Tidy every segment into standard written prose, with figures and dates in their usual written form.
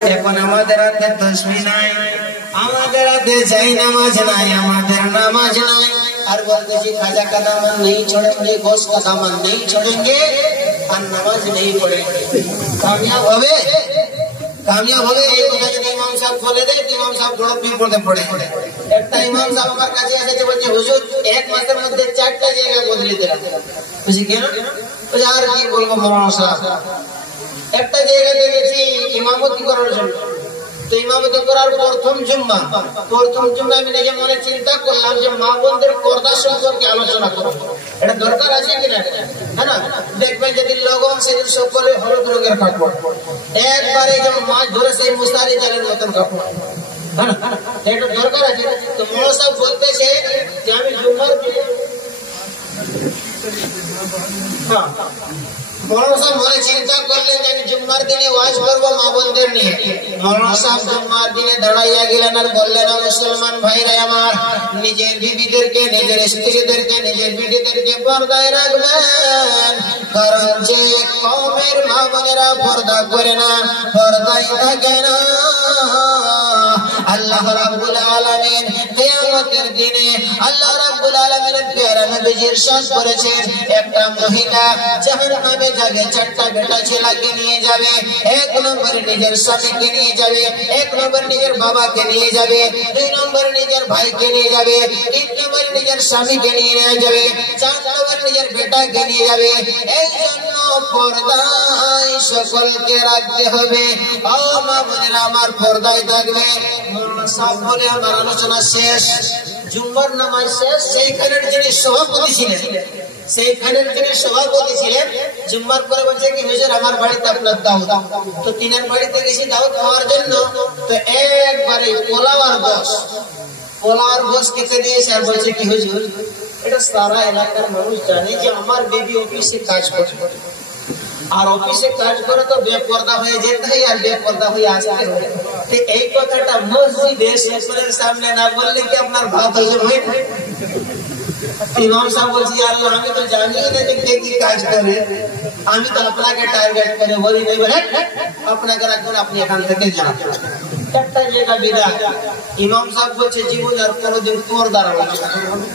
এখন আমাদের হাতে তসবিহ নাই, আমাদের হাতে যাই নামাজ নাই, আমাদের নামাজ নাই। আর বলতেছি খাজা का दामन नहीं छोड़ेंगे, गोश्त का दामन नहीं छोड़ेंगे, আর নামাজ नहीं पढ़ेंगे। कामयाब হবে? कामयाब হবে? এই কথা যদি ইমাম সাহেব বলে দেয়, ইমাম সাহেব বড় বিপদে পড়ে। একটা ইমাম সাহেব আমার কাছে এসেছে, বলছে হুজুর এক মাসের মধ্যে 4টা জায়গা বদলে দিলাম। বুঝি কেন? বলে আর কি বলবো মাওলানা সাহেব, একটা জায়গাতে গেছি ইমামতি করার জন্য। তো ইমামতি করার প্রথম জুম্মা আমি নিজে মনে চিন্তা করলাম যে মা বোনদের পর্দা সম্পর্কে আলোচনা করব। এটা দরকার আছে কিনা? হ্যাঁ না? দেখবেন যদি লগন সেদিন সকলে হলুদ রঙের কাপড়, একবারে যেমন মাছ ধরে সেই মুস্তারি জালের মতন কাপড়, হ্যাঁ না? এটা দরকার আছে। তো মোলা সাহেব বলতেছে যে আমি জুম্মার দিনে মৌলানা সাহেব মনে চিন্তা করলেন যে আমি জুম্মার দিনে ওয়াজ করবো মা বোনদের নিয়ে। মৌলানা সাহেব জুম্মার দিনে দাঁড়াইয়া গেলেন আর বললেন, মুসলমান ভাইরা আমার, নিজের বিবিদেরকে, নিজের স্ত্রীদেরকে, নিজের বিটিদেরকে পর্দায় রাখবেন। কারণ যে কওমের মা বোনেরা পর্দা করে না, পর্দায় থাকে না, আল্লাহ রাব্বুল আলামিন কিয়ামতের দিনে আল্লাহ রাব্বুল আলামিনের প্যারা নবীজি ইরশাদ করেছেন, একটা মহিলা জাহান্নামে যাবে 4টা বেটা ছেলেকে নিয়ে যাবে। 1 নম্বর নিজের স্বামীকে নিয়ে যাবে, 1 নম্বর নিজের বাবাকে নিয়ে যাবে, 2 নম্বর নিজের ভাইকে নিয়ে যাবে, 3 নম্বর নিজের স্বামীকে নিয়ে যাবে, 4 নম্বর নিজের বেটাকে নিয়ে যাবে। এই জন্য পর্দায় সকলকে রাখতে হবে। ও মা বোনেরা আমার, পর্দায় থাকবে। সব বলে আমার আলোচনা শেষ, জুম্মার নামাজ শেষ। সেইখানের যিনি সভাপতি ছিলেন, জুম্মার পরে বলছে কি হুজুর আমার বাড়িতে আপনার দাওয়াত। তো তিনার বাড়িতে গেছি দাওয়াত খাওয়ার জন্য। তো একবারে পোলাও আর গোশ খেতে দিয়েছে আর বলছে কি হুজুর, এটা সারা এলাকার মানুষ জানে যে আমার বেবি অফিসে কাজ করে, আর অফিসে কাজ করে তো বেপর্দা হয়ে যেতে হয় আর বেপর্দা হয়ে আসতে হয়। এই কথাটা মসজিদে শ্বশুরের সামনে না বললে কি আপনার ভাত হজম হয়? ইমাম সাহেব বলছি আল্লাহ আমি তো জানি না যে কে কি কাজ করে, আমি তো আপনাকে টার্গেট করে বলি নাই, বলে আপনাকে রাখবেন, আপনি এখান থেকে যান। একটা জায়গা বিদায়। ইমাম সাহেব বলছে জীবন আর কোনোদিন পর্দার আলোচনা করবো না।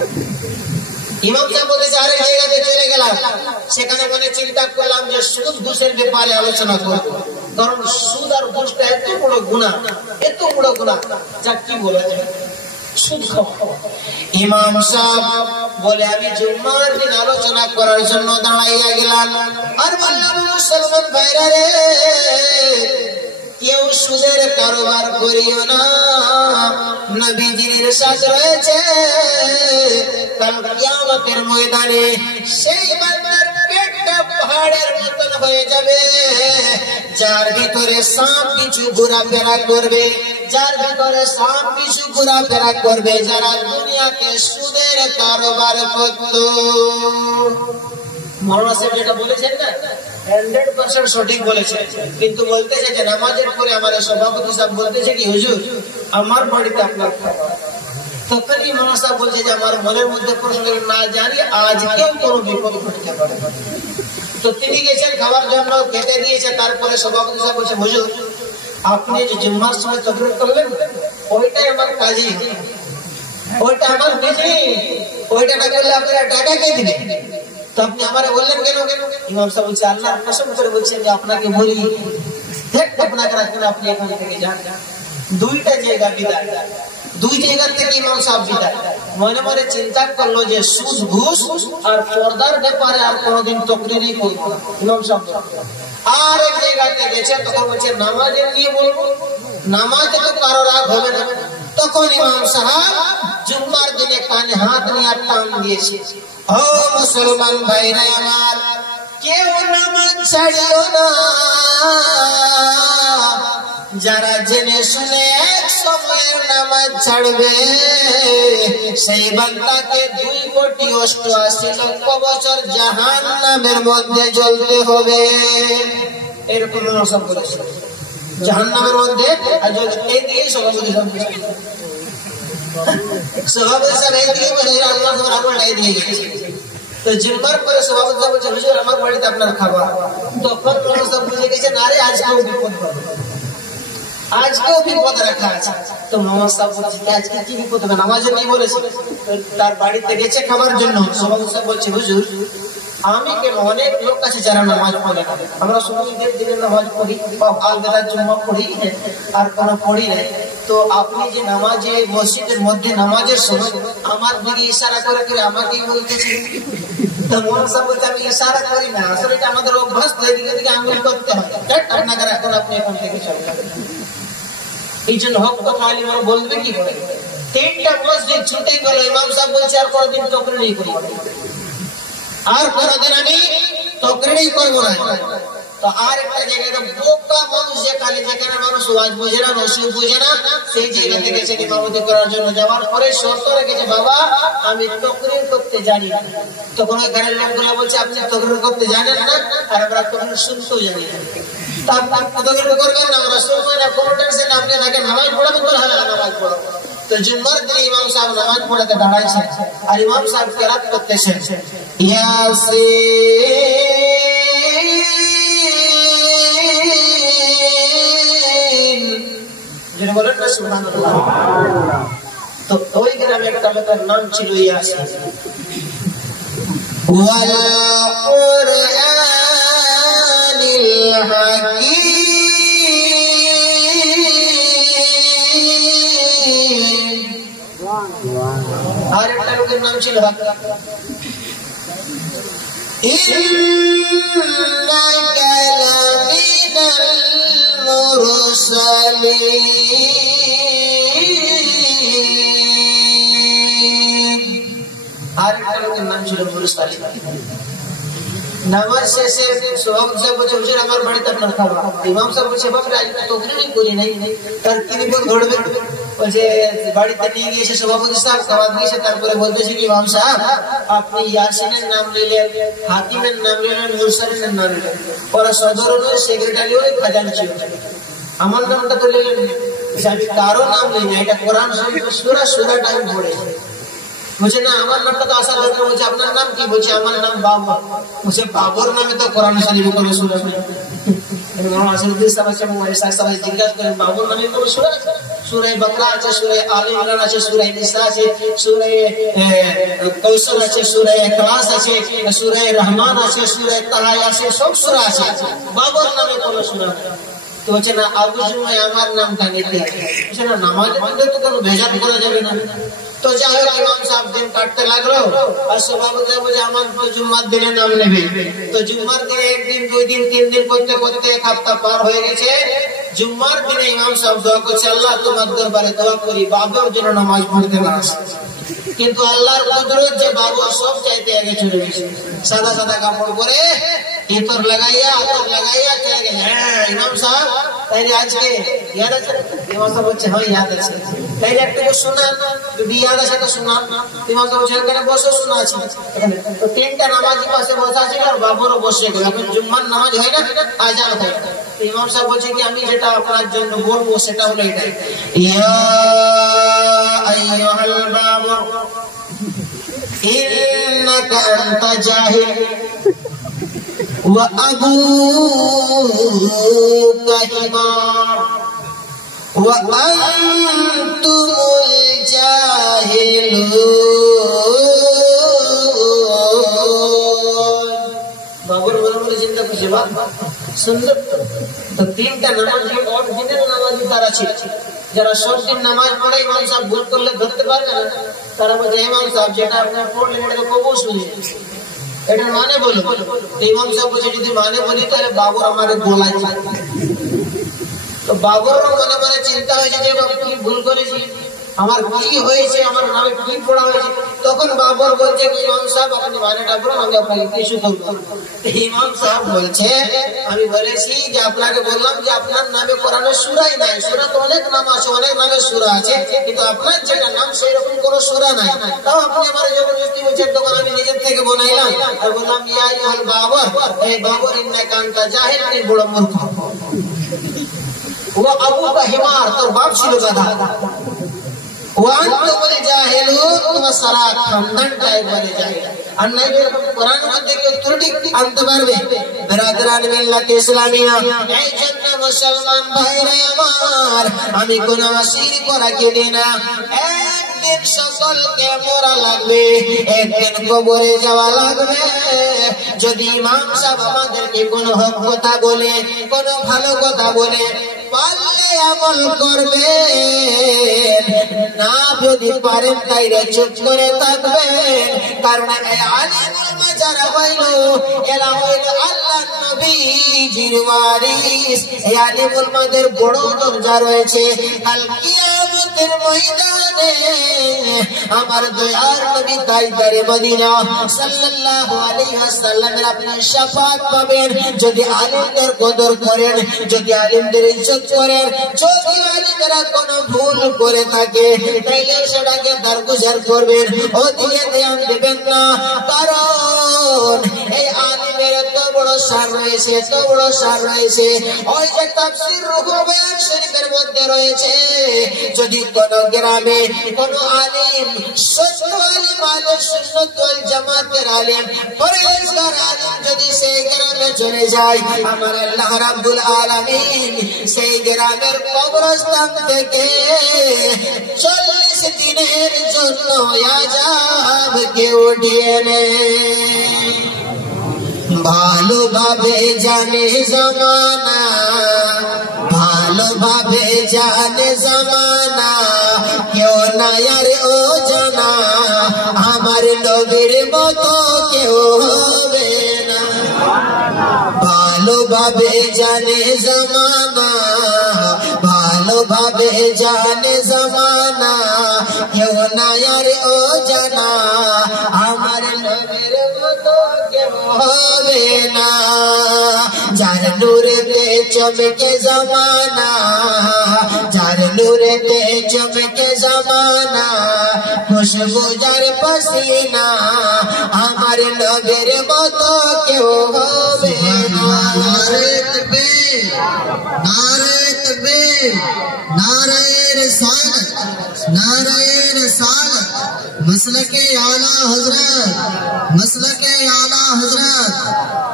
ইমাম সাহেব বলতেছে আরেক জায়গাতে চলে গেলাম, সেখানে মনে চিন্তা করলাম যে সুদ ঘুষের ব্যাপারে আলোচনা করবো। কারণ সুদ আর ঘুষটা এত বড় গুনাহ, যা কি বলা যায়। ইমাম সাহেব বলে আমি জুম্মার দিন আলোচনা করার জন্য দাঁড়াইয়া গেলাম আর বললাম, মুসলমান ভাইরা রে, কেউ সুদের কারবার করিও না। নবীজির ইরশাদ রয়েছে কাল কিয়ামতের ময়দানে সেই বান্দার পেটটা পাহাড়ের মতন হয়ে যাবে, যার ভিতরে সাপ বিচ্ছু ঘোরাফেরা করবে, যারা দুনিয়াতে সুদের কারবার করত। মৌলানা সাহেব যেটা বলেছেন না 100% সঠিক বলেছে, কিন্তু বলতেছে যে নামাজের পরে আমার সভাপতি সাহেব বলতেছে কি হুজুর আমার বাড়িতে আপনার খাবার। তখনই মৌলানা সাহেব বলছে যে আমার মনের মধ্যে প্রশ্ন, না জানি আজকেও কোনো বিপদ ঘটতে পারে। তো তিনি গেছেন খাওয়ার জন্য, খেতে দিয়েছে। তারপরে সভাপতি সাহেব বলছে হুজুর আপনি যে জুম্মার সময় তকরীর করলেন ওইটাই আমার কাজী, ওইটা আমার বিজি, ওইটা না করলে আপনারা টাকা কে দিবেন? তো আপনি আমারে বললেন কেন? ইমাম সাহেব বলছে আল্লাহর কসম করে বলছেন যে আপনাকে বলি, আপনাকে রাখবেন, আপনি এখান থেকে যান। 2টা জায়গা বিদায়, 2 জায়গা থেকে ইমাম সাহেব বিদায়। মনে মনে চিন্তা করলো যে সুদ ঘুষ আর পর্দার ব্যাপারে আর কোনোদিন তকরীরই করব না। ইমাম সাহেব আর এক জায়গাতে গেছে, তখন বলছে নামাজের নিয়ে বলবো, নামাজে তো কারো রাগ হবে না। তখন ইমাম সাহেব জুম্মার দিনে কানে হাত নিয়ে টান দিয়েছে, ও মুসলমান ভাইরা আমার, কেউ নামাজ ছাড়িও না। যারা জেনে শুনে এক সময়ের নামাজ ছাড়বে সেই বান্দাকে 2,88,00,000 বছর জাহান্নামের মধ্যে জ্বলতে হবে। এরকম সব বলেছে জাহান্নামের মধ্যে। আর যদি এই দিকে সভাপতি সাহেব এইদিকে বলে আল্লাহ আমার এই দিয়ে গেছে। তো জুম্মার পরে সভাপতি সাহেব বলছে হুজুর আমার বাড়িতে আপনার খাবার। তখন মৌলানা সাহেব বুঝে গেছেন আরে আজকেও বিপদ হবে। আজকেও বিপদ রাখা আছে। তো মোহাম্মদ সাহেব বলছে আজকে কি বিপদ হবে, নামাজে নেই বলেছে। তার বাড়িতে গেছে খাবার জন্য। সভাপতি সাহেব বলছে হুজুর আমি কেন, অনেক লোক আছে যারা নামাজ পড়ে না, আমরা শুধু ঈদের দিনে নামাজ পড়ি বা আলবেলার জন্য পড়ি আর কোনো পড়ি নাই। তো আপনি যে নামাজে মসজিদের মধ্যে নামাজের সময় আমার দিকে ইশারা করে করে আমাকেই বলতেছেন। তো মোহাম্মদ সাহেব বলছে আমি ইশারা করি না, আসলে এটা আমাদের অভ্যাস, এদিকে দিকে আঙুল করতে হয়। আপনাকে এখন আপনি এখন থেকে চলবেন। এই জন্য হক কথা আলিমরা বলবে কি করে। 3টা মসজিদ ছুটে গেল, ইমাম সাহেব বলছে আর কোনদিন তকরির করবো না, আর কোনদিন আমি তকরির করবো না। তো আর একটা জায়গায় বোকা মানুষ যেখানে মানুষ ওয়াজ বুঝে না, রসুল বুঝে না, সেই জায়গা থেকে সে ইমামতি করার জন্য যাওয়ার পরে শর্ত রেখেছে বাবা আমি তকরির করতে জানি না। তখন ওই ঘরের লোকগুলো বলছে আপনি তকরির করতে জানেন না, আর আমরা তকরির শুনতেও জানি না। নামাজ দিনে ইমাম সাহেব নামাজ পড়াতে দাঁড়াইছে, আর ইমাম সাহেব কেরাত করতেছেন বলেন না সুবহানাল্লাহ। তো ওই গ্রামে একটা লোকের নাম ছিল ইয়াসিন। ওয়াল কুরআনিল হাকীম। আর একটা লোকের নাম ছিল ইন্নাকা লামিনাল মুরসালিন। আর একটা লোকের নাম ছিল মুরসালিন। নামাজ শেষে সভাপতি সাহেব বলছে হুজুর আমার বাড়িতে আপনার খাবার। ইমাম সাহেব বলছে বাপরে আজ তো তকরিরই করি নাই, তার কি বিপদ ঘটবে। বলছে বাড়িতে নিয়ে গিয়েছে সভাপতি সাহেব, খাবার দিয়েছে। তারপরে বলতেছে কি ইমাম সাহেব আপনি ইয়াসিনের নাম নিলেন, হাকিমের নাম নিলেন, মুরসালিনের নাম নিলেন, ওরা সদর নয় সেক্রেটারি ওই খাজানচি, আমার নামটা তো নিলেন। আমি কারো নাম নেই না, এটা কোরআন সূরাটা আমি পড়েছি। বলছে না আমার নামটা তো আসা দরকার। বলছে আপনার নাম কি? বলছে আমার নাম বাবর। বলছে বাবর নামে তো কোরআন শরীফে কোনো সূরা নেই। বাবর নামে কোনো সূরা আছে? সূরা বাকরা আছে, সূরা আলে ইমরান আছে, সূরা নিসা আছে, সূরা কাউসার আছে, সূরা ইখলাস আছে, সূরা রহমান আছে, সূরা তাহা আছে, সব সূরা আছে। বাবর নামে কোনো সূরা নেই। তো বলছে না আবু জুমায় আমার নামটা নিতে হবে। বলছে না নামাজের মধ্যে তো কোনো ভেজাল করা যাবে না। তো যাই হোক ইমাম সাহেব দিন কাটতে লাগলো, আর সভাপতি বলছে আমার তো জুম্মার দিনে নাম নেবে। তো জুম্মার দিনে একদিন, 2 দিন, 3 দিন করতে করতে 1 সপ্তাহ পার হয়ে গেছে। জুম্মার দিনে ইমাম সাহেব দোয়া করছে আল্লাহ তোমার দরবারে দোয়া করি বাবর যেন নামাজ পড়তে না আসে। কিন্তু আল্লাহর কুদরত যে বাবর সব চাইতে আগে চলে গেছে, সাদা সাদা কাপড় পরে ইতর লাগাইয়া চলে গেছে। হ্যাঁ ইমাম সাহেব তাইলে আজকে ইয়াদ আছে? ইমাম সাহেব বলছে হ্যাঁ ইয়াদ আছে। তাইলে একটু শোনা, যদি ইয়াদ আছে তো শোনা। ইমাম সাহেব বলছে এখানে বসে শোনা আছে। তো 3টা নামাজি পাশে বসা ছিল আর বাবরও বসে গেল। এখন জুম্মার নামাজ হয় না, আজান হয়। ইমাম সাহেব বলছে কি আমি যেটা আপনার জন্য বলবো সেটা হলো এটাই, ইয়া আইয়ুহাল বাবর ইন্নাকা আনতা জাহিল ওয়া আবুকা হিমার ওয়া আনতুমুল জাহিলুন। বাবর বলে চিন্তা করছে বাবা সুন্দর। তো 3টা নামাজি অরিজিনাল নামাজি তারা ছিল, যারা সব দিন নামাজ পড়ে ইমাম সাহেব ভুল করলে ধরতে পারবে না। তারা বলছে ইমাম সাহেব যেটা আপনার পড়লেন এটা তো কবুল শুনে, এটার মানে বলো। ইমাম সাহেব বলছে যদি মানে বলি তাহলে বাবর আমাদের গোলায় যায়। তো বাবর মনে মনে চিন্তা হয়েছে যে কি ভুল করেছি, আমার কি হয়েছে, আমার নামে কি পড়া হয়েছে। তখন বাবর বলছে ইমাম সাহেব আপনি মানেটা বলুন, আমি আপনাকে কিছু করবো। ইমাম সাহেব বলছে আমি বলেছি যে আপনাকে বললাম যে আপনার নামে কোরআনের সূরাই নাই। সূরা তো অনেক নাম আছে, অনেক নামের সূরা আছে, কিন্তু আপনার যেটা নাম সেই রকম কোনো সূরা নাই। তাও আপনি আমার জবরদস্তি বলছেন, তখন আমি নিজের থেকে বানাইলাম আর বললাম ইয়া আইয়ুহাল বাবর, এই বাবর ইন্নাকা আনতা জাহিল, আপনি বড় মূর্খ। ও আবুকা হিমার, তোর বাপ ছিল গাধা। وأنتم الجاهلون وصلاة خندن টাইপ বলে জাহিল। আর নাই এরকম কোরআন মধ্যে কেউ ত্রুটি আনতে পারবে? বিরাদরান মিল্লাত ইসলামিয়া, এই জন্য মুসলমান ভাইরা আমার আমি কোনো শিরক রাখি না। একদিন সকলকে মরা লাগবে, একদিন কবরে যাওয়া লাগবে। যদি ইমাম সাহেব আমাদেরকে কোনো হক কথা বলে, কোনো ভালো কথা বলে, পারলে আমল করবে, না যদি পারেন তাইলে চুপ করে থাকবেন। কারণ এই আলিমুল মাজারা হইল, এরা হইল আল্লাহর নবীজির ওয়ারিস। এই আলিমুল মাদের বড় দরজা রয়েছে। কাল কিয়ামতের ময়দানে আমার দয়ার নবী তাইদারে মদিনা সাল্লাল্লাহু আলাইহি ওয়াসাল্লামের আপনি শাফাত পাবেন। যদি আলিমদের কদর করেন, যদি আলিমদের ইজ্জত করেন, যদি আলিমরা কোনো ভুল করে থাকে তাইলে সেটাকে দারগুজার করবেন, ওদিকে ধ্যান দেবেন না। কারণ এই আলিমের এত বড় শান রয়েছে, এত বড় শান রয়েছে। ওই যে তাফসীর রুহুল বয়ান শরীফের মধ্যে রয়েছে, যদি কোন গ্রামে কোন আলিম, সত্য আলিম, আহলে সুন্নাত ওয়াল জামাতের আলিম, পরহেজগার আলিম যদি সেই গ্রামে চলে যায়, আমার আল্লাহ রাব্বুল আলামিন সেই গ্রামের কবরস্থান থেকে 40 দিনের জন্য আযাবকে উঠিয়ে নেয়। ভালোভাবে জানে জামানা, ভালোভাবে জানে জামানা, কেউ না আর ও জানা, আমার নবীর মতো কেউ হবে না। ভালোভাবে জানে জামানা, ভালোভাবে জানে জামানা, কেউ না আর ও জানা, আমার নবীর মতো কেউ হবে না। যার নূরেতে চমকে জামানা, যার নূরেতে চমকে জামানা, খুশবু যার পসিনা, আমার নবীর মতো কেউ হবে না। নারে তাকবীর, নারে তাকবীর, নারে রিসালাত, नारे रिसालत, मसलके आला हजरत, मसलके आला हजरत,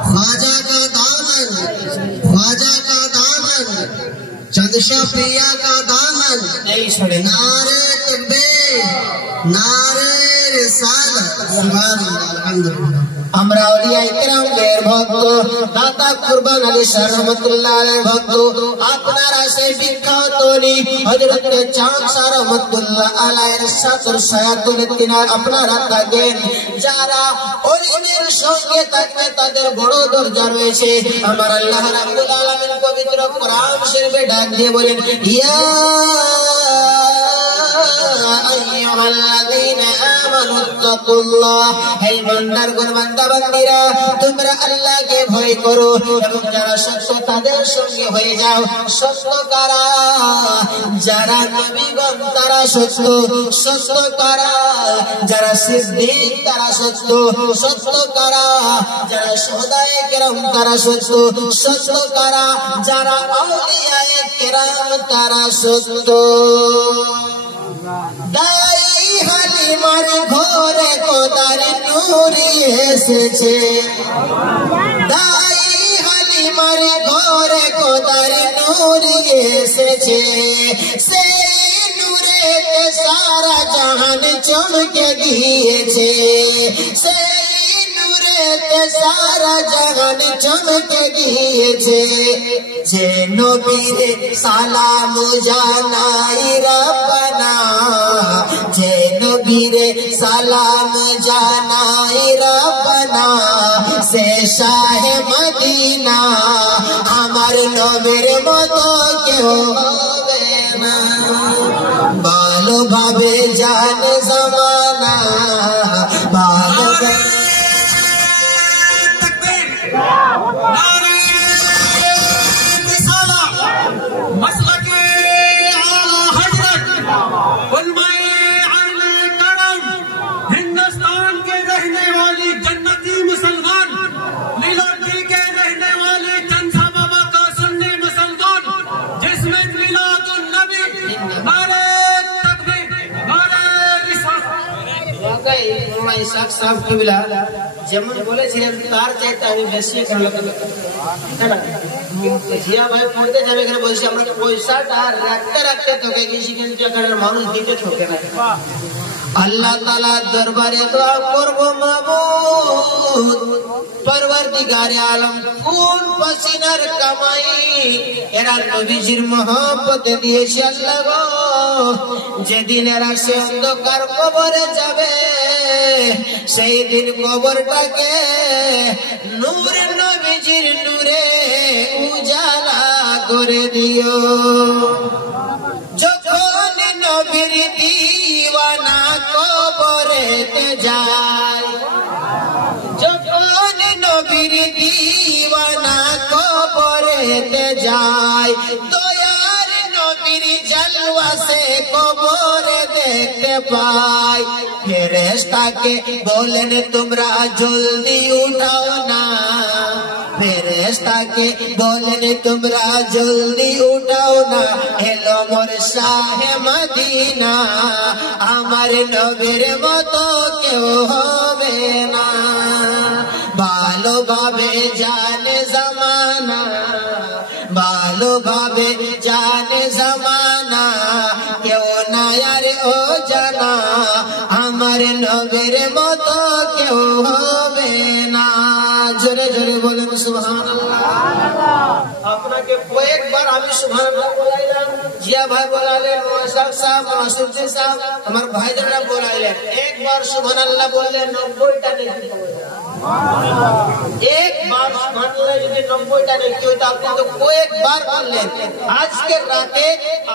ख्वाजा का दामन, ख्वाजा का दामन, चंदशाह प्रिया का दामन। नारे तकबीर, नारे रिसालत, सुभान अल्लाह, अल्हम्दुलिल्लाह। আমরা আউলিয়া ইকরামদের ভক্ত, দাতা কুরবান আলী শাহ রহমাতুল্লাহ আলাইহির ভক্ত। আপনারা সেই বিখ্যাত ওলি হযরত চাঁদ শাহ রহমাতুল্লাহ আলাইহির সাথে সায়াতুল তিনার আপনারা থাকেন। যারা ওলিদের সঙ্গে থাকবে তাদের বড় দরজা রয়েছে। আমার আল্লাহ রাব্বুল আলামিন পবিত্র কোরআন শরীফে ডাক দিয়ে বলেন, ইয়া আইয়ুহাল্লাযীনা আমানু তাকুল্লাহ, হে বান্দারগণ, বান্দা বান্দীরা, তোমরা আল্লাহকে ভয় করো এবং যারা সত্য তাদের সঙ্গে হয়ে যাও। সত্য কারা? যারা নবীগণ তারা সত্য, সত্য কারা? যারা সিদ্দিক তারা সত্য, সত্য কারা? যারা শুহাদায়ে কেরাম তারা সত্য, সত্য কারা? যারা আউলিয়ায়ে কেরাম তারা সত্য। দাই হালিমার ঘরে খোদার নূর এসেছে, দাই হালিমার ঘরে খোদার নূর এসেছে, সেই নূরেতে সারা জাহান চমকে গিয়েছে, সেই নূরেতে সারা জাহান চমকে গিয়েছে। যে নবীরে সালাম জানাই রব্বানা, যে নবীরে সালাম জানাই রব্বানা, সে শাহে মদিনা, আমার নবীর মতো কেউ হবে না। ভালোভাবে জান জামানা, ভালোভাবে যেমন বলেছিলেন তার চাইতে আমি বেশি এখানে জিয়া ভাই পড়তে যাবে এখানে বলছি আমরা পয়সাটা রাখতে রাখতে ঠকে গেছি, কিন্তু এখানে মানুষ দিতে ঠকে না। আল্লাহ তাআলার দরবারে দোয়া করব মাবুদ পরওয়ারদিগারে আলম খুন পসিনার কামাই এরা নবীজির মহব্বত দিয়েছে আল্লাহ গো, যেদিন এরা সে অন্ধকার কবরে যাবে সেই দিন কবরটাকে নূর নবীজির নূরে উজালা করে দিও। যখন নবীর দিওয়ানা কবরেতে যায়, যখন নবীর দিওয়ানা কবরেতে যায়, দয়ার নবীর জলওয়া সে কবরে দেখতে পায়। ফেরেশতাকে বলেন তোমরা জলদি উঠাও না, ফেরেশতাকে বলেন তোমরা জলদি উঠাও না, এলো মোর শাহে মদিনা, আমার নবীর মতো কেউ হবে না। ভালোভাবে জানে জামানা, ভালোভাবে জানে জামানা, কেউ না আর ও জানা, আমার নবীর মতো কেউ হবে না। জোরে জোরে বলেন সুবহানাল্লাহ। আপনাকে কয়েকবার আমি সুবহানাল্লাহ বলাইলাম, জিয়া ভাই বলালেন, মোয়াজ্জেজ সাহেব, নাসিরুদ্দিন সাহেব, আমার ভাইজানরা বলাইলেন। একবার সুবহানাল্লাহ বললেন 90টা নেকি হবে। একবার সুবহানাল্লাহ যদি 90টা নেকি হইতো, আপনি তো কয়েকবার বললেন। আজকের রাতে